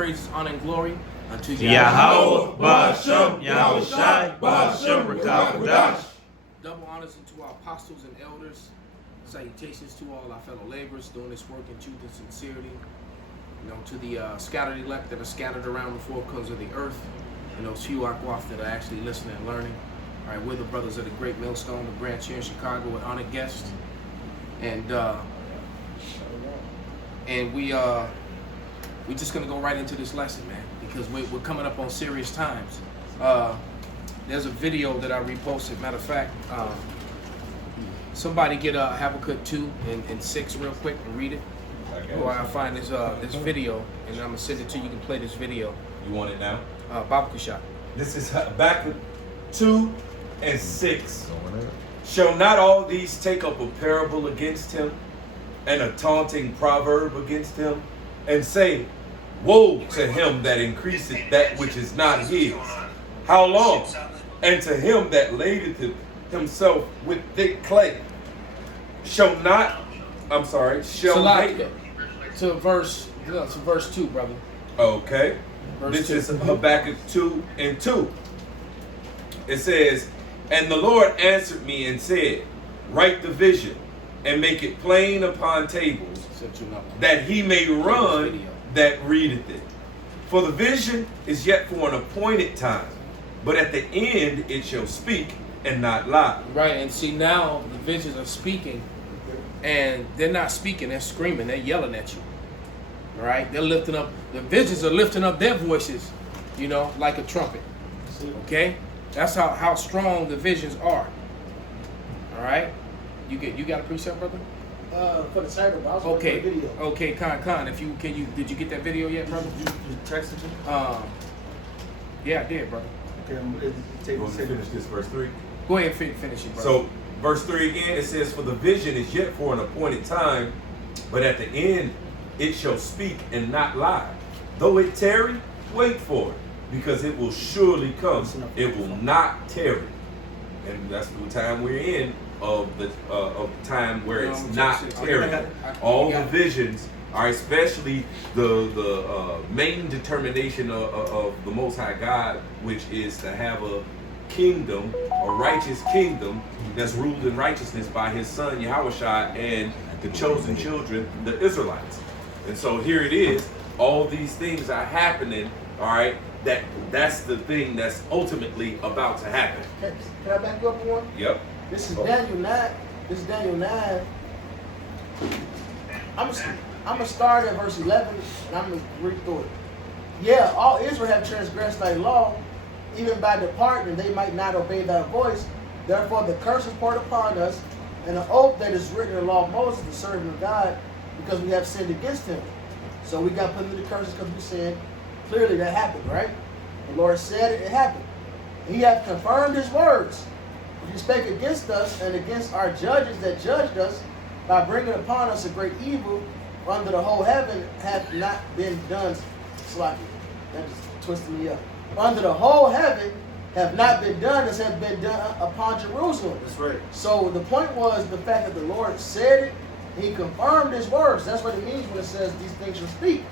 praises, honor, and glory unto Yahweh, Ba'ashem, Yahweh Shai, Ba'ashem, Rakah. Double honors unto our apostles and elders. Salutations to all our fellow laborers doing this work in truth and sincerity. You know, to the scattered elect that are scattered around the four corners of the earth, and those few aquaf that are actually listening and learning. All right, we're the brothers of the Great Millstone, the branch here in Chicago, with honored guests, and we're just gonna go right into this lesson, man, because we're coming up on serious times. There's a video that I reposted. Matter of fact, somebody get Habakkuk 2 and 6 real quick and read it. While I find this video, and I'm gonna send it to you. You can play this video. You want it now? Babu Shot. This is Habakkuk 2 and 6. Shall not all these take up a parable against him, and a taunting proverb against him, and say, woe to him that increaseth that which is not his? How long? And to him that ladeth himself with thick clay. Shall make to verse 2, brother. Okay. Verse This 2. is Habakkuk 2 and 2. It says, and the Lord answered me and said, write the vision and make it plain upon tables, that he may run that readeth it. For the vision is yet for an appointed time, but at the end it shall speak and not lie. Right, and see now the visions are speaking, and they're not speaking, they're screaming, they're yelling at you. All right, they're lifting up, the visions are lifting up their voices, you know, like a trumpet. Okay, that's how strong the visions are. All right, you got a precept, brother? For the cyber, I was okay, the video. Okay, Khan, if you did you get that video yet, brother? You texted me? Yeah, I did, brother. Okay, I'm ready to Finish this verse 3. Go ahead, finish it, brother. So verse 3 again, it says, for the vision is yet for an appointed time, but at the end it shall speak and not lie. Though it tarry, wait for it, because it will surely come. It will not tarry. And that's the time we're in of time where it's not tarrying. All the visions are, especially the main determination of the Most High God, which is to have a kingdom, a righteous kingdom that's ruled in righteousness by his son Yahushua and the chosen children, the Israelites. And so here it is, all these things are happening, all right, that's the thing that's ultimately about to happen. Can I back you up one? Yep. This is Daniel 9. This is Daniel 9. I'm gonna start at verse 11 and I'm gonna read through it. Yeah, all Israel have transgressed thy law, even by departing, they might not obey thy voice. Therefore the curse is poured upon us, and an oath that is written in the law of Moses, the servant of God, because we have sinned against him. So we got put into the curses because we sinned. Clearly that happened, right? The Lord said it, it happened. He hath confirmed his words, which he spake against us and against our judges that judged us, by bringing upon us a great evil under the whole heaven hath not been done. Sloppy. That just twisted me up. Under the whole heaven have not been done as have been done upon Jerusalem. That's right. So the point was the fact that the Lord said it, he confirmed his words. That's what it means when it says these things shall speak.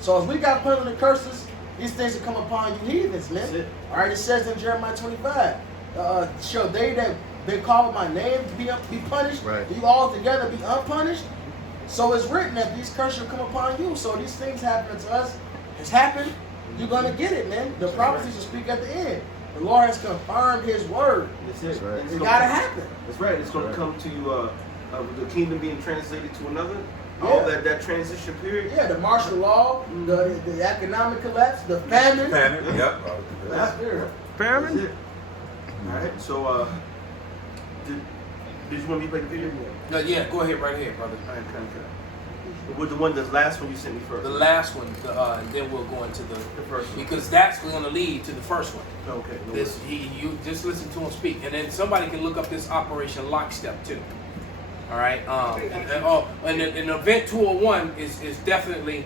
So as we got put under the curses, these things will come upon you heathens, man. All right, it says in Jeremiah 25, shall they that been called by my name be punished? Right. Do you all together be unpunished? So it's written that these curses will come upon you. So these things happen to us. It's happened. You're going to get it, man. The prophecies will speak at the end. The Lord has confirmed his word. That's it. It got to happen. That's right. It's going to come to the kingdom being translated to another. All that transition period. Yeah, the martial law, the economic collapse, the famine. Famine, yep. That's there. That's it. All right. So, did you want me to play the video? No, yeah, go ahead, right here, brother. All right, okay. With the last one you sent me first. The last one, and then we'll go into the first one. because that's going to lead to the first one. Okay. No This you just listen to him speak, and then somebody can look up this Operation Lockstep too. All right. And an event 201 is definitely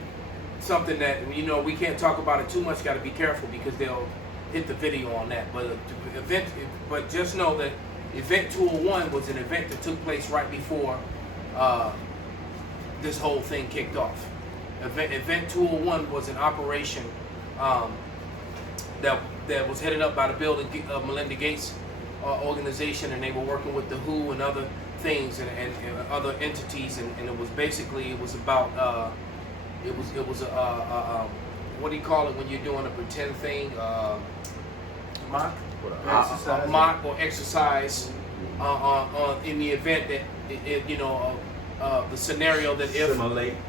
something that we can't talk about it too much. Got to be careful because they'll hit the video on that. But just know that Event 201 was an event that took place right before this whole thing kicked off. Event 201 was an operation that was headed up by the Bill and Melinda Gates organization, and they were working with the WHO and other things and other entities, and it was basically about what do you call it when you're doing a pretend thing? Mock? A mock or exercise in the event that the scenario that if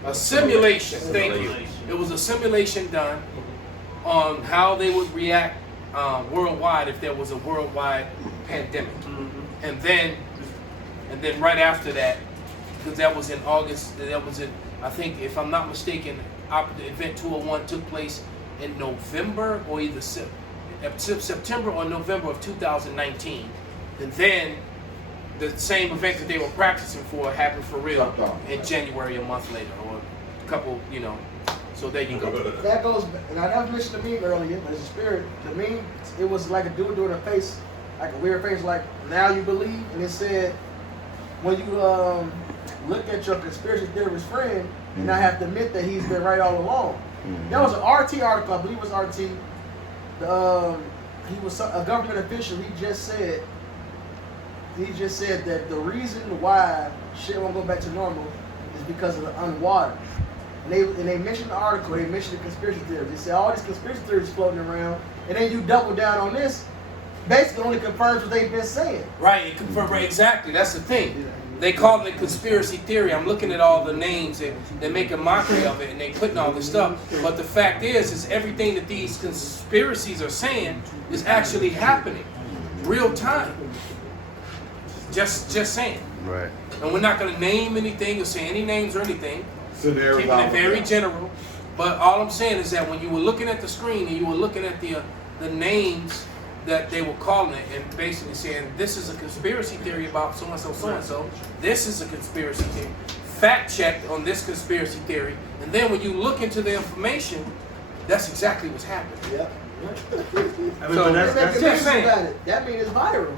a simulation, thank you, it was a simulation done on how they would react worldwide if there was a worldwide pandemic. And then right after that, because that was in August, that was in, I think if I'm not mistaken, the event 201 took place in November or either September or November of 2019. And then the same event that they were practicing for happened for real in January, a month later, or a couple, so there you go. That goes, and I never mentioned the meme earlier, but it's a spirit. The meme, it was like a dude doing a face, like a weird face, like, now you believe, and it said, when you look at your conspiracy theorist friend, and I have to admit that he's been right all along. That was an RT article, I believe it was RT. He was a government official. He just said that the reason why shit won't go back to normal is because of the unwatered. And they mentioned the article, they mentioned the conspiracy theories. They said all these conspiracy theories floating around, and then you double down on this, basically only confirms what they've been saying. Right, it confirms, right, exactly. That's the thing. They call it a conspiracy theory. I'm looking at all the names and they make a mockery of it and they putting all this stuff. But the fact is everything that these conspiracies are saying is actually happening, real time. Just saying. Right. And we're not going to name anything or say any names or anything. Keeping it very general. But all I'm saying is that when you were looking at the screen and you were looking at the names that they were calling it and basically saying this is a conspiracy theory about so-and-so, so-and-so. This is a conspiracy theory. Fact checked on this conspiracy theory. And then when you look into the information, that's exactly what's happening. Yep. I mean, So, but that's just saying. About it. That means it's viral.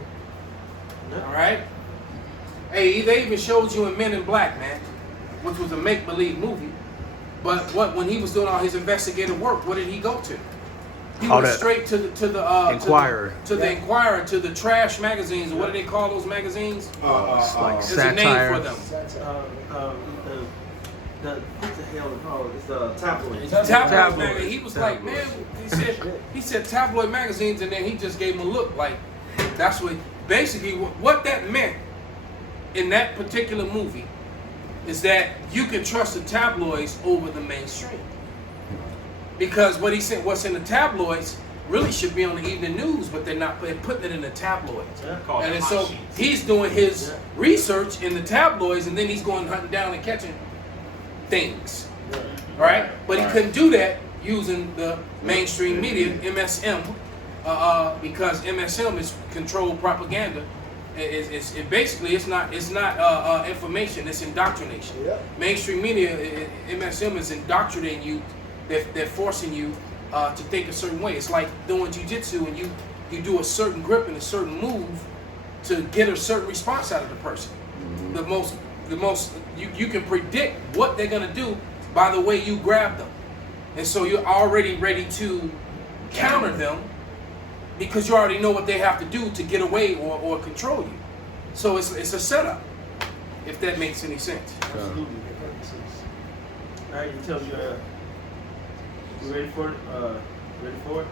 All right? Hey, they even showed you in Men in Black, man, which was a make-believe movie. But when he was doing all his investigative work, what did he go to? He went straight to the Inquirer. To the Inquirer, to the trash magazines. What do they call those magazines? Like There's a name satire. for them. What the hell is it called? It's tabloid. Tabloid magazine. He was like, man, he said tabloid magazines, and then he just gave him a look like that's what basically what that meant in that particular movie is that you can trust the tabloids over the mainstream. Because what he said, what's in the tabloids really should be on the evening news, but they're not. They're putting it in the tabloids. Yeah. And so he's doing his research in the tabloids, and then he's going hunting down and catching things, right? But he couldn't do that using the mainstream media, MSM, because MSM is controlled propaganda. It's not information. It's indoctrination. Yep. Mainstream media, MSM is indoctrinating you. They're forcing you to think a certain way. It's like doing jiu-jitsu and you do a certain grip and a certain move to get a certain response out of the person. The most you can predict what they're gonna do by the way you grab them, and so you're already ready to counter them because you already know what they have to do to get away or control you. So it's a setup, if that makes any sense. Absolutely. All right, you tell me. You ready for it? Ready for it?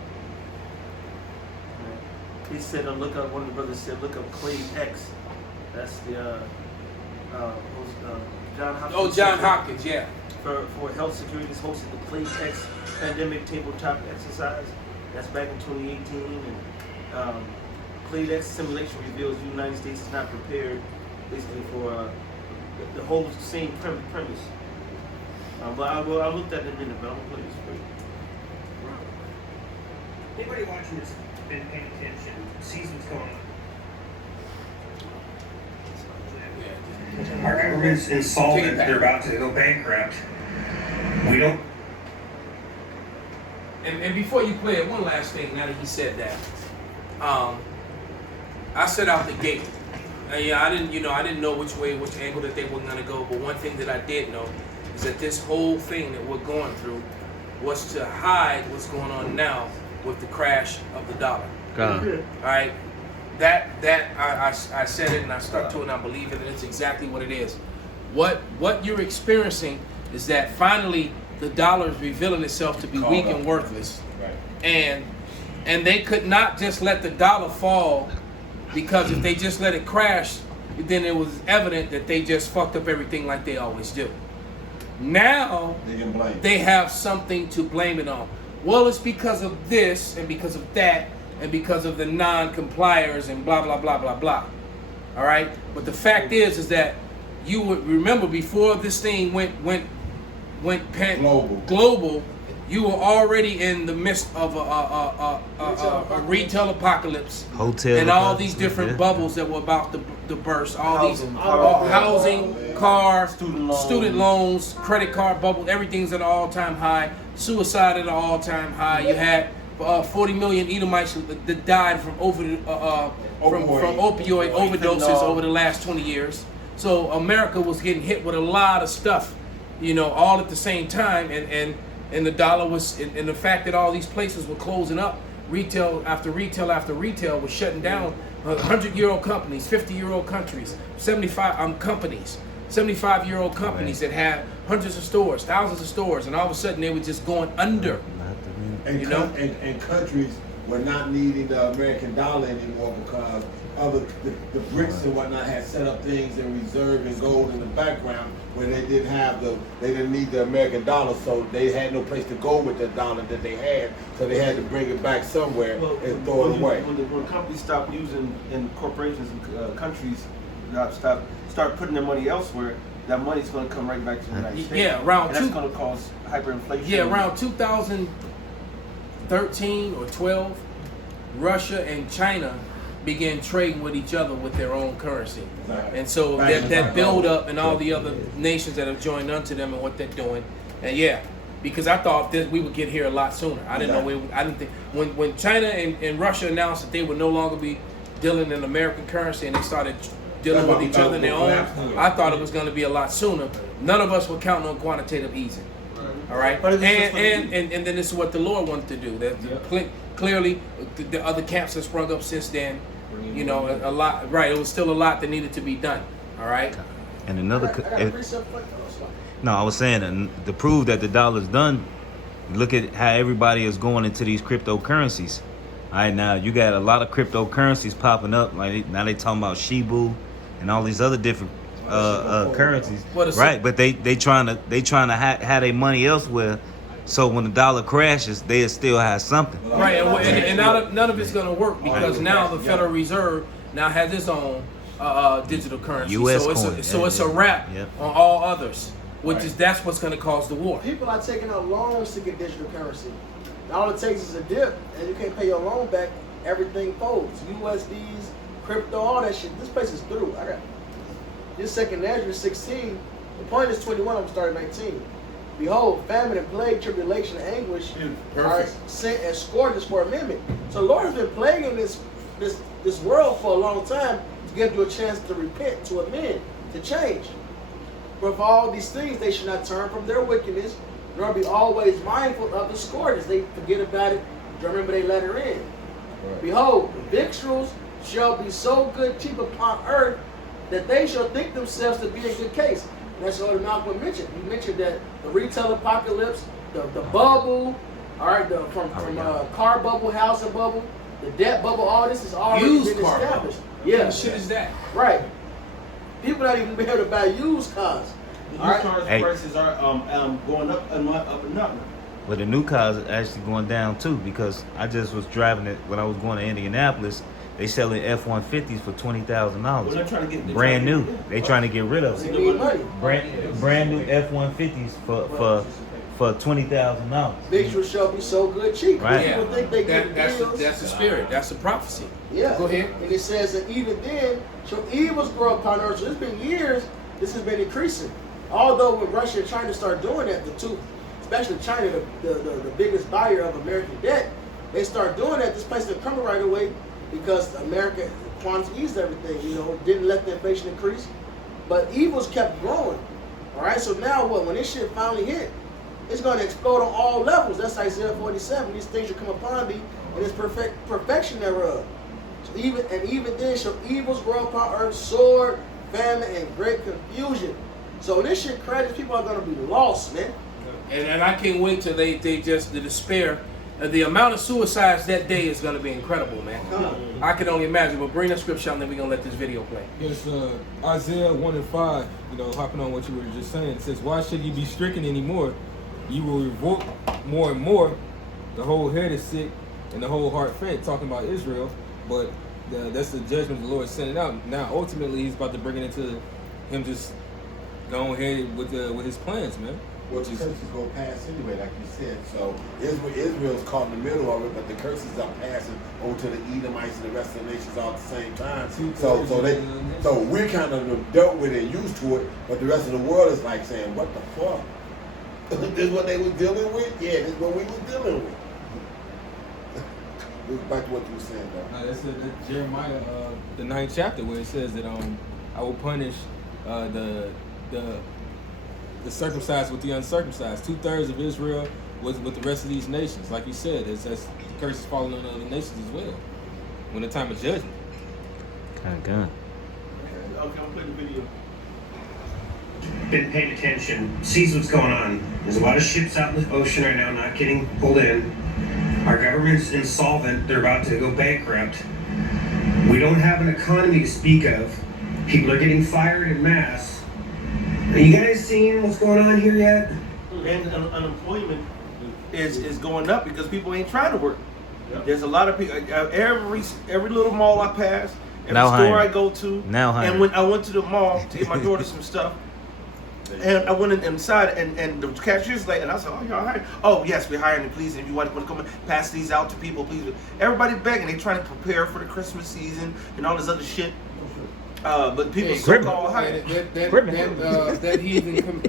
Right. He said, look up. One of the brothers said, look up Clay X. That's the John Hopkins. Oh, John Hopkins, yeah. For health security, he's hosted the Clay X pandemic tabletop exercise. That's back in 2018. And Clay X simulation reveals the United States is not prepared, basically for the whole same premise. But I looked at it in a minute, but I'm gonna play this for you. Anybody watching this been paying attention, sees what's going on. Our government's insolvent, they're about to go bankrupt. We don't. And before you play it, one last thing. Now that he said that, I set out the gate. I didn't know which angle that they were gonna go. But one thing that I did know is that this whole thing that we're going through was to hide what's going on now with the crash of the dollar. God. All right, that I said it and I stuck to it and I believe it, and it's exactly what it is. What you're experiencing is that finally the dollar is revealing itself to be weak and worthless, and they could not just let the dollar fall, because if they just let it crash, then it was evident that they just fucked up everything like they always do. Now they have something to blame it on. Well, it's because of this and because of that and because of the non-compliers and blah blah blah blah blah. All right, but the fact is that you would remember before this thing went global, you were already in the midst of a retail apocalypse, Hotel and all apocalypse, these different yeah. bubbles that were about to burst. All Housing, these car, housing, car, student loans, credit card bubble. Everything's at an all-time high. Suicide at an all-time high. You had 40 million Edomites that died from opioid overdoses over the last 20 years. So America was getting hit with a lot of stuff, all at the same time, and the dollar was, and the fact that all these places were closing up, retail after retail after retail was shutting down. 100-year-old companies, 50-year-old countries, 75-year-old companies that had hundreds of stores, thousands of stores, and all of a sudden they were just going under. And, and countries were not needing the American dollar anymore because the BRICS and whatnot had set up things in reserve and gold in the background where they didn't need the American dollar, so they had no place to go with the dollar that they had, so they had to bring it back somewhere and throw it away. When companies stop using, and corporations and countries start putting their money elsewhere, that money's going to come right back to the United States. Yeah, around and that's going to cause hyperinflation. Yeah, around 2013 or 12, Russia and China began trading with each other with their own currency. Exactly. And so that build up and all the other nations that have joined unto them and what they're doing. And yeah, because I thought that we would get here a lot sooner. I didn't know I didn't think when China and Russia announced that they would no longer be dealing in American currency and they started dealing with each other in their own, I thought it was going to be a lot sooner. None of us were counting on quantitative easing. All right, and then this is what the Lord wanted to do. Clearly, the other camps have sprung up since then. A lot. Right, it was still a lot that needed to be done. All right. And another. No, I was saying to prove that the dollar's done. Look at how everybody is going into these cryptocurrencies. All right, now you got a lot of cryptocurrencies popping up. Like now they talking about Shibu and all these other different currencies, right? But they trying to have their money elsewhere, so when the dollar crashes, they still have something. Right, and none of it's going to work because now the Federal Reserve now has its own digital currency. US so it's a wrap on all others, which is that's what's going to cause the war. People are taking out loans to get digital currency. All it takes is a dip, and you can't pay your loan back. Everything folds. USDs, crypto, all that shit. This place is through. I got this second Ezra 16. The point is 21. I'm starting 19. Behold, famine and plague, tribulation and anguish are sent as scourges for amendment. So the Lord has been plaguing this world for a long time to give you a chance to repent, to amend, to change. But for all these things, they should not turn from their wickedness, nor be always mindful of the scourges. They forget about it. Do you remember they let her in? Right. Behold, the victuals shall be so good cheap upon earth that they shall think themselves to be in good case. And that's what Malcolm mentioned. He mentioned that the retail apocalypse, the bubble, all right, from car bubble, housing bubble, the debt bubble, all this is already been established. Yeah, what shit is that? Right. People not even be able to buy used cars. The used cars prices are going up and up. But the new cars are actually going down too, because I just was driving it when I was going to Indianapolis. They selling F-150s for $20,000. Well, they're trying to get brand new. They trying to get rid of it. Brand new F-150s for $20,000. Victuals shall be so good cheap. Right. People think they get deals. That's the spirit. That's the prophecy. Yeah. Go ahead. And it says that even then shall evils grow upon earth. So it's been years. This has been increasing. Although when Russia and China start doing that, the two, especially China, the biggest buyer of American debt, they start doing that. This place is coming right away. Because America quantity eased everything, didn't let the inflation increase. But evils kept growing. All right, so now what? When this shit finally hit, it's going to explode on all levels. That's Isaiah 47. These things shall come upon thee, and its perfection thereof. So even then shall evils grow upon earth, sword, famine, and great confusion. So when this shit crashes, people are going to be lost, man. And I can't wait till they just the despair. The amount of suicides that day is going to be incredible, man. I can only imagine. But bring the scripture and then we're going to let this video play. Yes, Isaiah 1:5, hopping on what you were just saying, it says, why should you be stricken anymore? You will revolt more and more. The whole head is sick and the whole heart faint, talking about Israel. But that's the judgment the Lord is sending out. Now, ultimately, he's about to bring it into him just going ahead with his plans, man. Well, the curses go past anyway, like you said. So Israel's caught in the middle of it, but the curses are passing over to the Edomites and the rest of the nations all at the same time. So we're kind of dealt with it and used to it, but the rest of the world is like saying, what the fuck? This is what they was dealing with? Yeah, this is what we was dealing with. Back to what you were saying, though. That's Jeremiah, the 9th chapter, where it says that I will punish the circumcised with the uncircumcised. 2/3 of Israel was with the rest of these nations. Like you said, it's the curse is falling on other nations as well. When the time of judgment. Okay. Okay, I'm putting the video. Been paying attention, sees what's going on. There's a lot of ships out in the ocean right now not getting pulled in. Our government's insolvent, they're about to go bankrupt. We don't have an economy to speak of. People are getting fired en masse. Are you guys seeing what's going on here yet? And unemployment is going up because people ain't trying to work. Yep. There's a lot of people. Every little mall I pass, every store I go to. And when I went to the mall to get my daughter some stuff, and I went inside, and the cashier's like, and I said, "Oh, y'all hiring? Oh, yes, we're hiring. Please, if you want to come and pass these out to people, please." Everybody begging. They trying to prepare for the Christmas season and all this other shit. But people so-called hiring. That heathen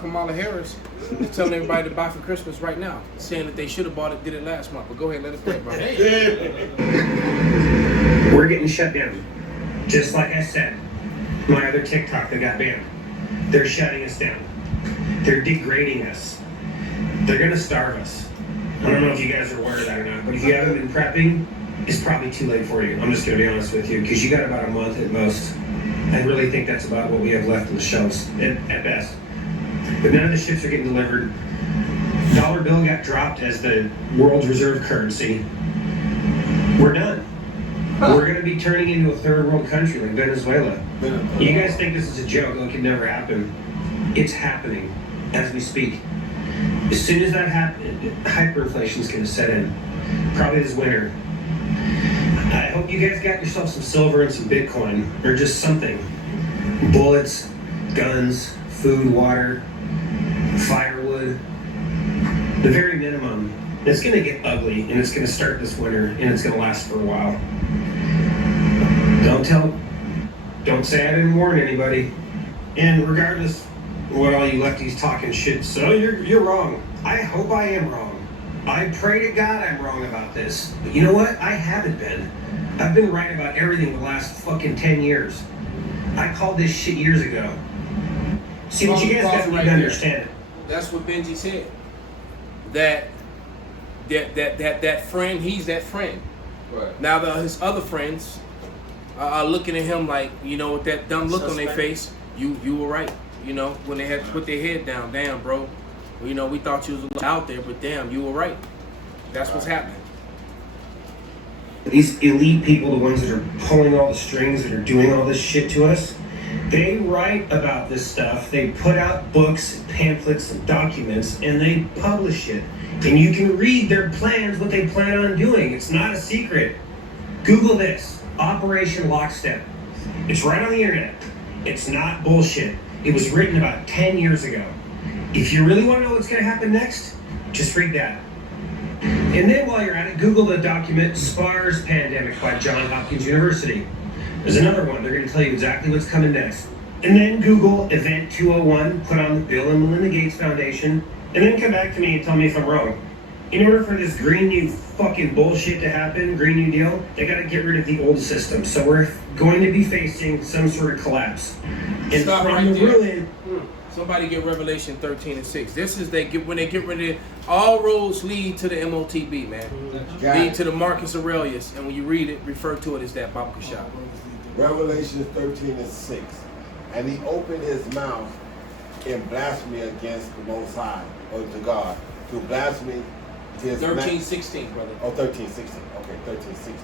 Kamala Harris is telling everybody to buy for Christmas right now, saying that they should have bought it, did it last month. But go ahead, let us play, bro. We're getting shut down. Just like I said, my other TikTok that got banned. They're shutting us down. They're degrading us. They're gonna starve us. I don't know if you guys are aware of that or not, but if you haven't been prepping, it's probably too late for you. I'm just gonna be honest with you, because you got about a month at most. I really think that's about what we have left on the shelves, at best. But none of the ships are getting delivered. Dollar bill got dropped as the world's reserve currency. We're done. We're going to be turning into a third world country like Venezuela. You guys think this is a joke, like it never happened. It's happening as we speak. As soon as that happens, hyperinflation is going to set in. Probably this winter. I hope you guys got yourself some silver and some Bitcoin, or just something. Bullets, guns, food, water, firewood. The very minimum. It's going to get ugly, and it's going to start this winter, and it's going to last for a while. Don't say I didn't warn anybody. And regardless what all you lefties talking shit, so you're wrong. I hope I am wrong. I pray to God I'm wrong about this. But you know what? I haven't been. I've been right about everything the last fucking 10 years. I called this shit years ago. See, what you guys got to understand it. That's what Benji said. That friend, he's that friend. Right. Now his other friends are looking at him like, with that dumb look on their face. You were right. When they had to put their head down. Damn, bro. We thought you was a little out there, but damn, you were right. That's what's happening. These elite people, the ones that are pulling all the strings, that are doing all this shit to us, they write about this stuff. They put out books, pamphlets, and documents, and they publish it. And you can read their plans, what they plan on doing. It's not a secret. Google this, Operation Lockstep. It's right on the internet. It's not bullshit. It was written about 10 years ago. If you really want to know what's going to happen next, just read that. And then while you're at it, Google the document SPARS Pandemic by Johns Hopkins University. There's another one. They're going to tell you exactly what's coming next. And then Google Event 201, put on the Bill and Melinda Gates Foundation, and then come back to me and tell me if I'm wrong. In order for this Green New fucking bullshit to happen, Green New Deal, they got to get rid of the old system. So we're going to be facing some sort of collapse. And Stop from right the there. ruin, Somebody get Revelation 13:6. This is when they get rid of it. All roads lead to the MOTB, man. Lead to the Marcus Aurelius, and when you read it, refer to it as that Baba Kashab. Revelation 13:6. And he opened his mouth in blasphemy against the Most High, or to God, to blaspheme his 13:16, brother. Oh, 13:16. Okay, 13:16.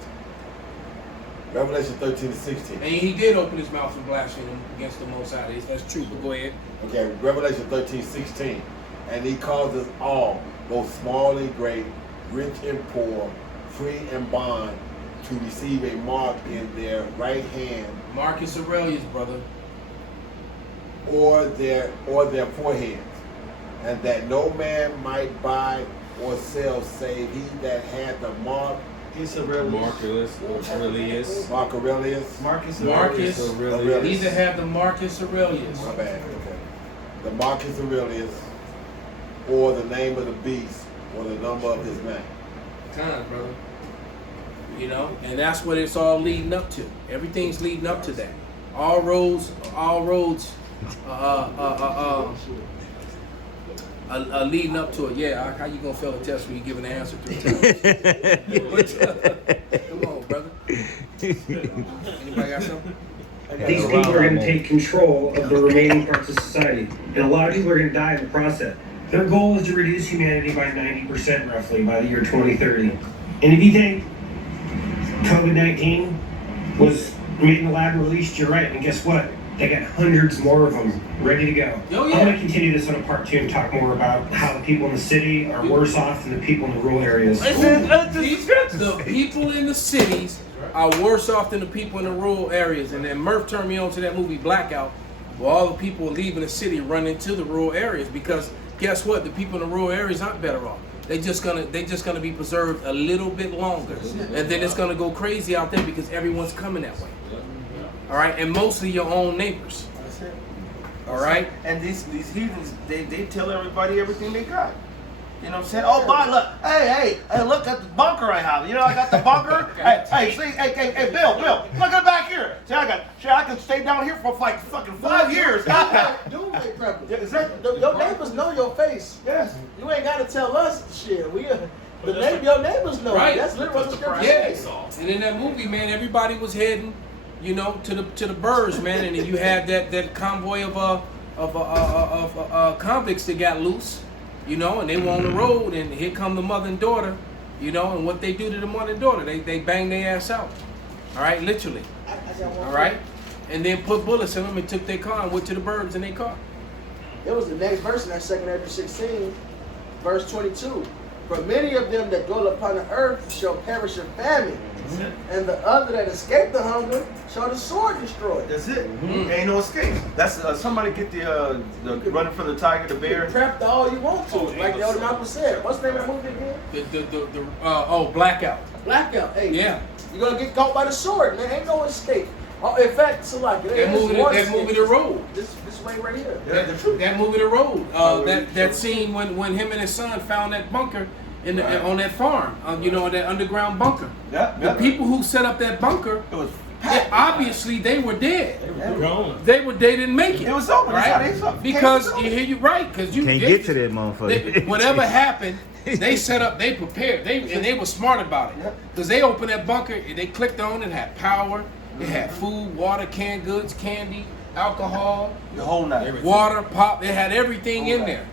Revelation 13:16. And he did open his mouth and blaspheme against the Most High. That's true, but go ahead. Okay, Revelation 13:16. And he causes all, both small and great, rich and poor, free and bond, to receive a mark in their right hand Marcus Aurelius, brother. or their foreheads, and that no man might buy or sell save he that had the mark. He's Aurelius. Aurelius. Mark Aurelius. Marcus Marcus Aurelius. Either have the Marcus Aurelius. My bad. Okay. The Marcus Aurelius, or the name of the beast, or the number of his name. Time, brother. You know, and that's what it's all leading up to. Everything's leading up to that. All roads leading up to it. Yeah, how you gonna fail a test when you give an answer 3 times? Come on, brother. Anybody got something? These people are going to take control of the remaining parts of society, and a lot of people are going to die in the process. Their goal is to reduce humanity by 90% roughly by the year 2030. And if you think COVID-19 was made in the lab and released, you're right. And guess what? They got hundreds more of them ready to go. Oh, yeah. I want to continue this on a part 2 and talk more about how the people in the city are worse off than the people in the rural areas. The people in the cities are worse off than the people in the rural areas. And then Murph turned me on to that movie Blackout, where all the people leaving the city run into the rural areas, because guess what? The people in the rural areas aren't better off. They just gonna be preserved a little bit longer, and then it's gonna go crazy out there because everyone's coming that way. All right, and mostly your own neighbors. That's it. All right. And these heathens, they tell everybody everything they got. You know what I'm saying? Oh, boy, look, hey, look at the bunker I have. You know, I got the bunker. hey, Bill, look at back here. See, I can stay down here for like fucking 5 years. Doomsday prepper. Is that? Your neighbors know your face. Yes. You ain't got to tell us shit. Your neighbors know. Right. That's literally what the scripture Yeah. says. And in that movie, man, everybody was heading, you know, to the birds, man, and then you had that convoy of convicts that got loose, you know, and they were on the road, and here come the mother and daughter, you know, and what they do to the mother and daughter, they bang their ass out, all right, literally, all right, and then put bullets in them and took their car and went to the birds in their car. It was the next verse in that 2 Ezra 16, verse 22. For many of them that dwell upon the earth shall perish in famine, and the other that escape the hunger shall the sword destroy. That's it. Ain't no escape. That's somebody get the running from the tiger, the bear. Prep to all you want to, like the Elder Malcolm said. What's the name of the movie again? Blackout. Blackout. Hey, Yeah. you're gonna get caught by the sword, man. Ain't no escape. Oh, in fact, Salaki, That movie, The Road. This way right here. That movie, The Road. That scene when him and his son found that bunker on that farm, you know, that underground bunker. The people who set up that bunker, obviously they were dead. They didn't make it. It was over, right? Because you're right, because you Can't get to that motherfucker. Whatever happened, they set up, they prepared, and they were smart about it, because they opened that bunker and they clicked on it, had power, it had food, water, canned goods, candy, alcohol, The whole night. water, pop. They had everything in there,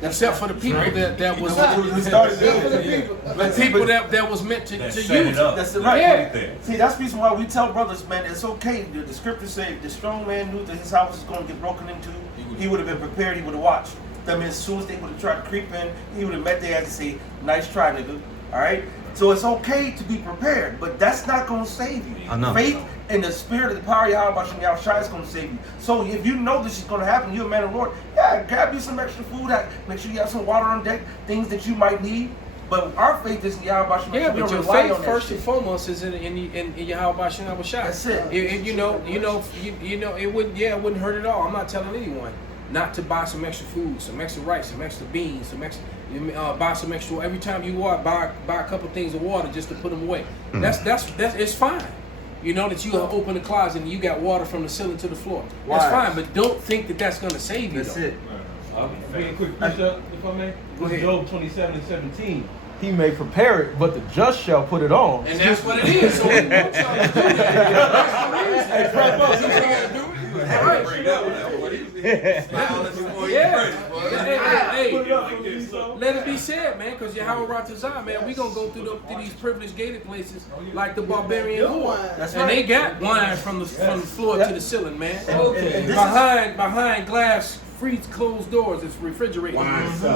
except for the people that was the people that was meant to use it. That's right. Yeah. See, that's the reason why we tell brothers, man, it's okay. The scriptures say if the strong man knew that his house was going to get broken into, he would have been prepared, he would have watched. That means as soon as they would have tried to creep in, he would have met their ass and say, nice try, nigga. All right? So it's okay to be prepared, but that's not going to save you. I know. Faith and the spirit of the power of Yahweh Shai is going to save you. So if you know this is going to happen, you're a man of the Lord, grab you some extra food, make sure you have some water on deck, things that you might need. But our faith is in Yahweh Shai. Yeah, but your faith first and foremost is in Yahweh Shai. That's it. And you know, it wouldn't hurt at all. I'm not telling anyone not to buy some extra food, some extra rice, some extra beans, some extra. Buy some extra. Every time you walk, buy a couple things of water just to put them away. That's it's fine. You know that you open the closet and you got water from the ceiling to the floor. That's Wise. fine, but don't think that that's gonna save you. That's though. it. Be a quick push up, if I may. Go ahead. Job 27:17. He may prepare it, but the just shall put it on. And that's what it is. So we want y'all to do that. That's the reason. Hey, prep up. You can't do it. All right. Hey, Put it up for me, so. let it be said, man, because Yahweh Ratazah, man, we gonna go through these privileged gated places like the barbarian whore. That's And right. they got wine from the floor to the ceiling, man. And this Behind glass, freeze closed doors, it's refrigerated,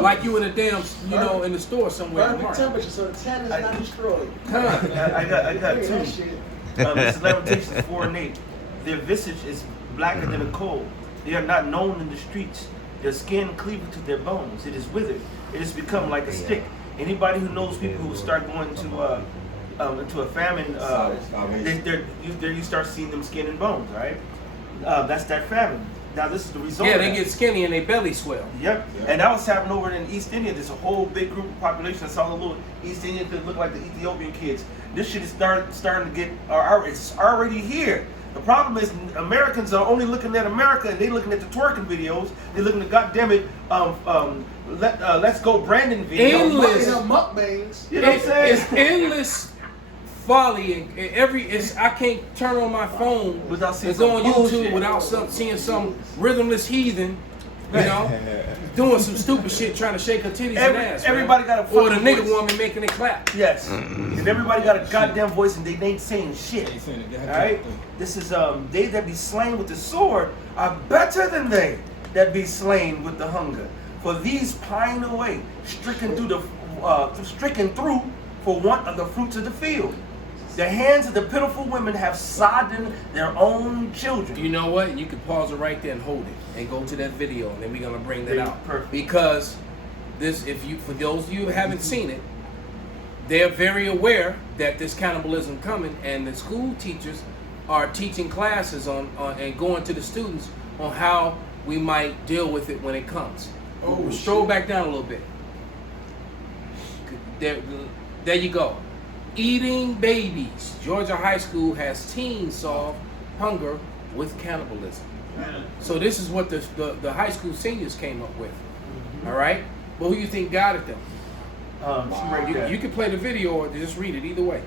like you in a damn, in the store somewhere. in the Perfect market. temperature so the tan is not destroyed. I got Look at two. that shit. This is Lamentations 4 and 8. Their visage is blacker than a coal. They are not known in the streets. Their skin cleaveth to their bones. It is withered. It has become like a stick. Anybody who knows people who start going into a famine, you start seeing them skin and bones, right? That's that famine. Now this is the result. Yeah, of they that. get skinny and they belly swell. Yep. And that was happening over in East India. There's a whole big group of population. I saw the little East Indians that look like the Ethiopian kids. This shit is starting to get, it's already here. The problem is Americans are only looking at America and they looking at the twerking videos. They're looking at, goddammit, Let's Go Brandon videos. Endless. Mukbangs. You know what I'm saying? It's endless folly and I can't turn on my phone Without seeing and go on some YouTube bullshit. without seeing some rhythmless heathen, doing some stupid shit trying to shake her titties and ass. Everybody man. got a or the fucking nigga voice. woman making it clap. Yes. And everybody got a goddamn voice and they ain't saying shit. Ain't saying it. Alright? This is they that be slain with the sword are better than they that be slain with the hunger. For these pine away, stricken through for want of the fruits of the field. The hands of the pitiful women have sodden their own children. You know what? You can pause it right there and hold it and go to that video and then we're gonna bring that out. Perfect. Because for those of you who haven't seen it, they're very aware that this cannibalism coming, and the school teachers are teaching classes on and going to the students on how we might deal with it when it comes. Stroll back down a little bit. There you go. Eating babies. Georgia High School has teens solve hunger with cannibalism. So this is what the high school seniors came up with. All right? But who you think got it though? You can play the video or just read it, either way.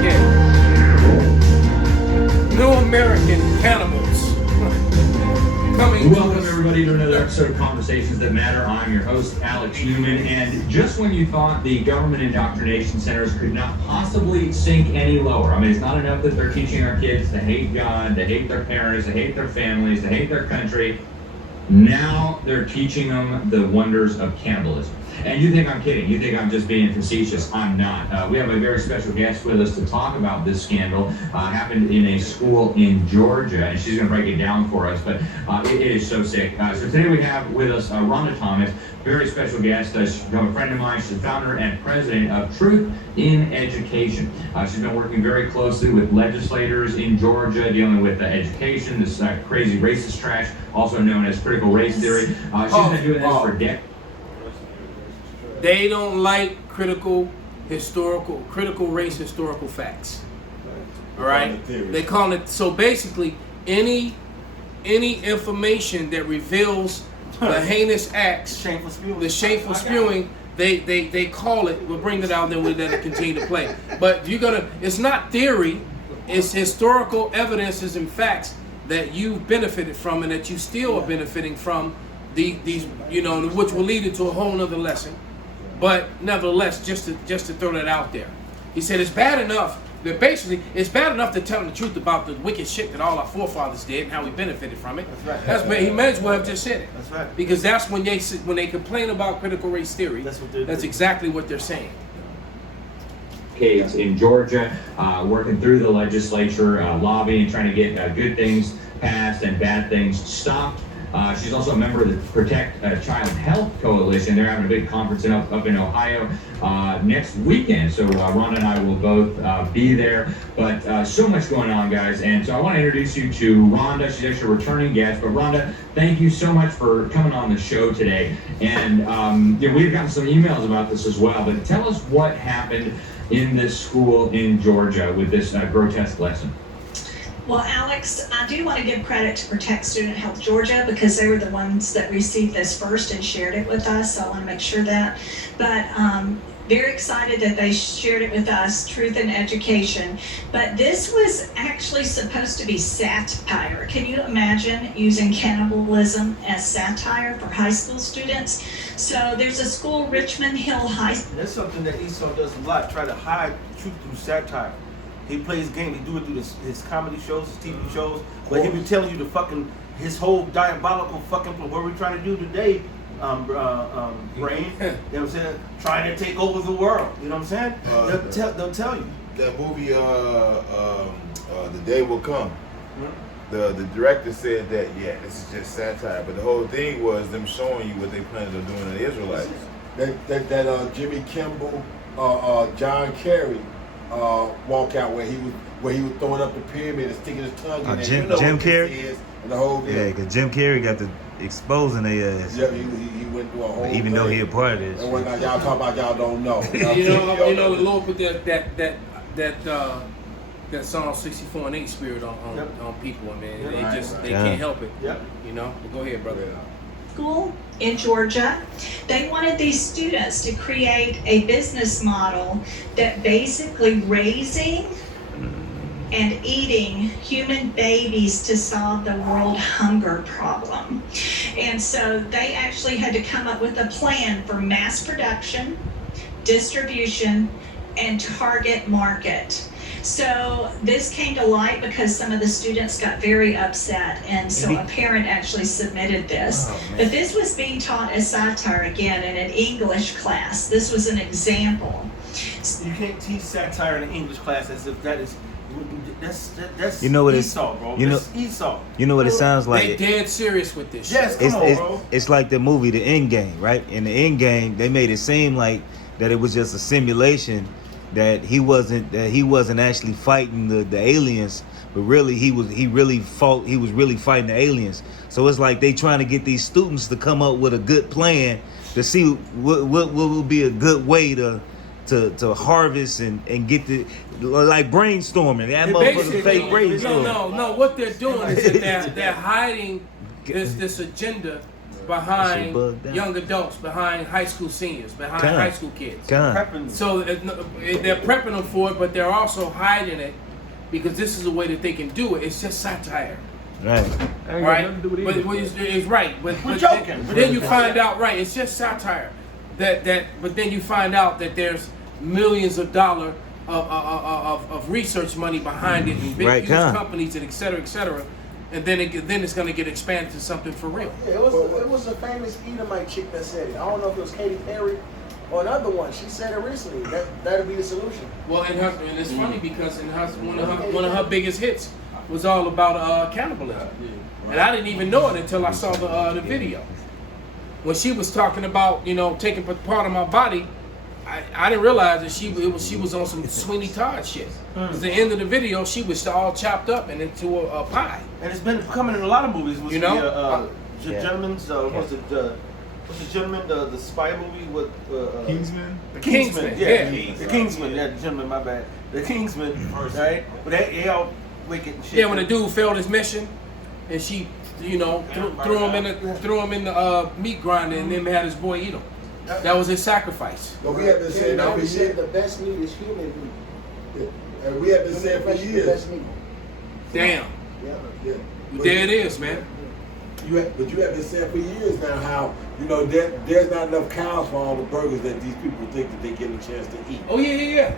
Yeah. New American cannibals. Coming Welcome everybody to another episode of Conversations That Matter. I'm your host, Alex Newman, and just when you thought the government indoctrination centers could not possibly sink any lower, I mean, it's not enough that they're teaching our kids to hate God, to hate their parents, to hate their families, to hate their country. Now they're teaching them the wonders of cannibalism. And you think I'm kidding. You think I'm just being facetious. I'm not. We have a very special guest with us to talk about this scandal. Happened in a school in Georgia, and she's going to break it down for us. But it is so sick. So today we have with us Rhonda Thomas, very special guest. She's a friend of mine. She's the founder and president of Truth in Education. She's been working very closely with legislators in Georgia, dealing with education, this crazy racist trash, also known as critical race theory. She's been doing this for decades. They don't like critical race historical facts. All right? They call it, so basically any information that reveals the heinous acts, the shameful spewing, they call it, we'll bring it out, then we'll let it continue to play. But it's not theory, it's historical evidences and facts that you've benefited from and that you still are benefiting from, these which will lead into a whole nother lesson. But nevertheless, just to throw that out there, he said it's bad enough that basically it's bad enough to tell the truth about the wicked shit that all our forefathers did and how we benefited from it. That's right. He might as well have just said it. That's right. Because that's when they complain about critical race theory. That's exactly what they're saying. Kids in Georgia, working through the legislature, lobbying, trying to get good things passed and bad things stopped. She's also a member of the Protect Child Health Coalition. They're having a big conference up in Ohio next weekend. So Rhonda and I will both be there. But so much going on, guys. And so I want to introduce you to Rhonda. She's actually a returning guest. But Rhonda, thank you so much for coming on the show today. And we've gotten some emails about this as well. But tell us what happened in this school in Georgia with this grotesque lesson. Well, Alex, I do want to give credit to Protect Student Health Georgia because they were the ones that received this first and shared it with us. So I want to make sure that. But very excited that they shared it with us, Truth in Education. But this was actually supposed to be satire. Can you imagine using cannibalism as satire for high school students? So there's a school, Richmond Hill High School. That's something that Esau does a lot, try to hide truth through satire. He plays games. He do it through his comedy shows, his TV shows. But he be telling you his whole diabolical fucking what we're trying to do today, brain. You know what I'm saying? Trying to take over the world. You know what I'm saying? They'll tell you. That movie, The Day Will Come. Mm-hmm. The director said that this is just satire, but the whole thing was them showing you what they planned on doing to the Israelites. That Jimmy Kimmel, John Kerry. Walk out where he was throwing up the pyramid and sticking his tongue in there. Jim Carrey? And the whole deal. Yeah, because Jim Carrey got the exposing their ass. Yeah, he went through a whole even though he a part of this. And what y'all talk about, y'all don't know. The Lord put that Psalm 64 and 8 spirit on people, man. They can't help it. Yep. You know? But go ahead, brother. School in Georgia. They wanted these students to create a business model that basically raising and eating human babies to solve the world hunger problem. And so they actually had to come up with a plan for mass production, distribution, and target market. So this came to light because some of the students got very upset, and so a parent actually submitted this. But this was being taught as satire again in an English class. This was an example. You can't teach satire in an English class as if that's you know what Esau, bro. That's Esau. You know what it sounds like? They dead serious with this. Yes, come on, bro. It's like the movie The End Game, right? In The End Game, they made it seem like that it was just a simulation. That he wasn't actually fighting the aliens, but really he was really fighting the aliens. So it's like they trying to get these students to come up with a good plan to see what will be a good way to harvest and get the like brainstorming. That motherfucker's fake brainstorming. No. What they're doing is that they're hiding this agenda behind young adults, behind high school seniors, behind high school kids. So they're prepping them for it, but they're also hiding it because this is a way that they can do it. It's just satire. Right. But it's right. But we're joking. Then you find out, right, it's just satire. But then you find out that there's millions of dollars of research money behind it and big huge companies and et cetera. And then it's going to get expanded to something for real. Yeah, it was a famous Edomite chick that said it. I don't know if it was Katy Perry or another one. She said it recently. That'll be the solution. Well, and it's funny because one of her biggest hits was all about cannibalism, and I didn't even know it until I saw the video. When she was talking about taking part of my body, I didn't realize that she was on some Sweeney Todd shit. Because at the end of the video, she was all chopped up and into a pie. And it's been coming in a lot of movies. You know, the gentleman's what's the gentleman the spy movie with Kingsman? The Kingsman, the Kingsman, the gentleman, my bad. The Kingsman, right? But they all wicked and shit. Yeah, when the dude failed his mission, and she, threw him in the meat grinder, and then had his boy eat him. That was his sacrifice. But we have been saying that for years. The best meat is human meat. And we have been saying for years. Damn. Yeah. There it is, man. But you have been saying for years now how there's not enough cows for all the burgers that these people think that they get a chance to eat. Oh yeah.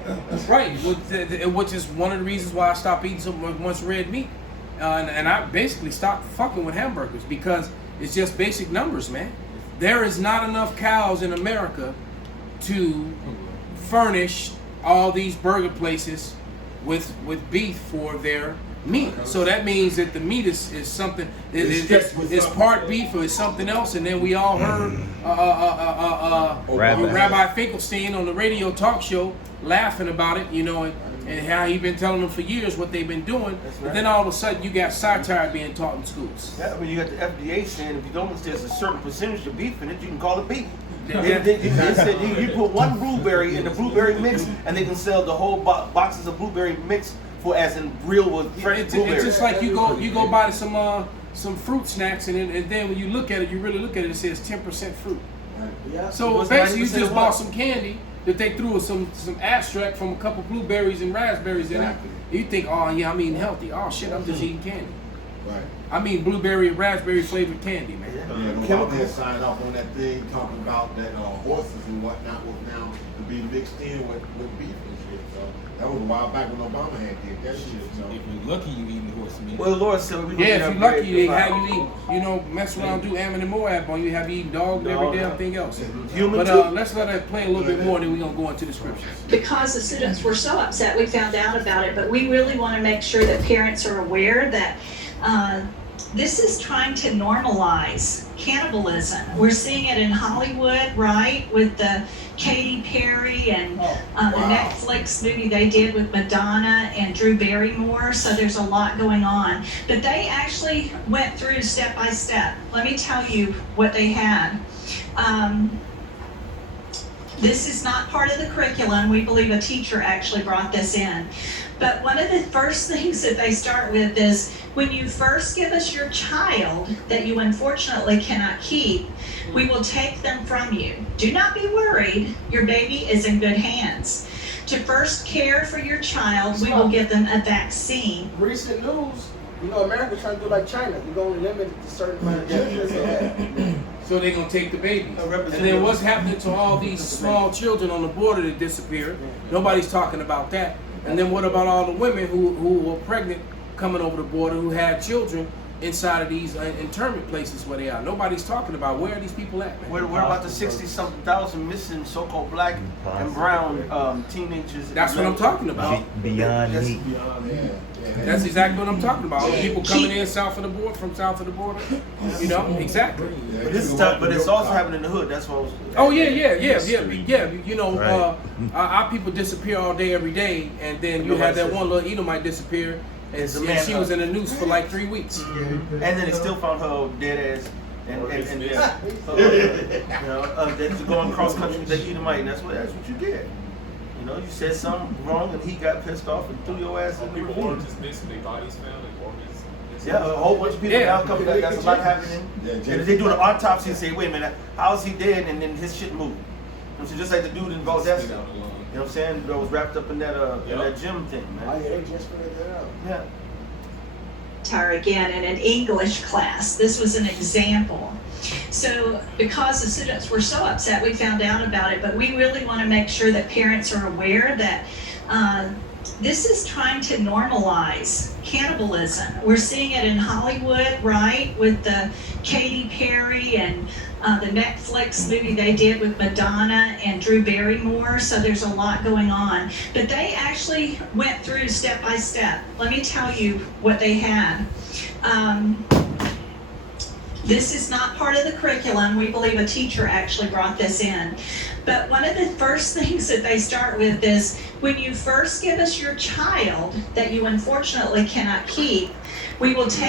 Right. Which is one of the reasons why I stopped eating so much red meat, and I basically stopped fucking with hamburgers because it's just basic numbers, man. There is not enough cows in America to furnish all these burger places with beef for their meat. So that means that the meat is something. It's part beef or it's something else. And then we all heard Rabbi Finkelstein on the radio talk show laughing about it, you know, and how he been telling them for years what they've been doing. Right. But then all of a sudden you got satire being taught in schools. Yeah, I mean, you got the FDA saying if you don't, there's a certain percentage of beef in it, you can call it beef. Yeah. They said you put one blueberry in the blueberry mix, and they can sell the whole boxes of blueberry mix for as in real with fresh blueberries. It's just like you go buy some fruit snacks, and then when you look at it, you really look at it, it says 10% fruit. Yeah. So basically, you just bought some candy that they threw some extract from a couple blueberries and raspberries in it. You think, oh yeah, I'm eating healthy. Oh shit, I'm just eating candy. Right. I mean blueberry and raspberry flavored candy, man. Chemical signed off on that thing talking about that horses and whatnot was now to be mixed in with beef and shit. So that was a while back when Obama had did that shit. So If you're lucky, you eating horse meat. Well, the Lord said we Yeah, if you're lucky, they have you eat, you know, mess around, do Ammon and Moab on you, have you eating dog and every damn thing else. Human But let's let it play a little bit more, then we're gonna go into the scriptures. Because the students were so upset, we found out about it, but we really want to make sure that parents are aware that this is trying to normalize cannibalism. We're seeing it in Hollywood, right, with the Katy Perry and the Netflix movie they did with Madonna and Drew Barrymore. So there's a lot going on. But they actually went through step by step. Let me tell you what they had. This is not part of the curriculum. We believe a teacher actually brought this in. But one of the first things that they start with is, when you first give us your child that you unfortunately cannot keep, we will take them from you. Do not be worried. Your baby is in good hands. To first care for your child, we will give them a vaccine. Recent news, you know, America's trying to do like China. We're going to limit it to certain amount of children they have. So they're gonna take the babies. And then what's happening to all these small children on the border that disappeared? Nobody's talking about that. And then what about all the women who were pregnant coming over the border who had children inside of these internment places where they are? Nobody's talking about where are these people at, man? What about the 60-something thousand missing so-called black and brown teenagers? That's what I'm talking about. Beyond meat. That's exactly what I'm talking about. All the people coming in south of the border, from south of the border. You know, exactly. But this is tough, but it's also happening in the hood. That's what I was. Oh yeah. You know, our people disappear all day, every day, and then you have that one little Edomite disappear, and she was in the news for like 3 weeks. And then they still found her dead ass. And you know, they're going cross country with the Edomite, and that's what you get. You know, you said something wrong, and he got pissed off and threw your ass in the ravine. Organs missing, their bodies found, like organs missing. Yeah, a whole bunch of people now coming. That's a lot happening. And they do an autopsy and say, wait a minute, how is he dead? And then his shit moved. So just like the dude in Valdez. You know what I'm saying? That was wrapped up in that gym thing, man. Oh yeah, they just figured that out. Yeah. Again in an English class. This was an example. So because the students were so upset, we found out about it, but we really want to make sure that parents are aware that this is trying to normalize cannibalism. We're seeing it in Hollywood, right, with the Katy Perry and the Netflix movie they did with Madonna and Drew Barrymore. So there's a lot going on. But they actually went through step by step. Let me tell you what they had. This is not part of the curriculum. We believe a teacher actually brought this in. But one of the first things that they start with is, when you first give us your child that you unfortunately cannot keep, we will take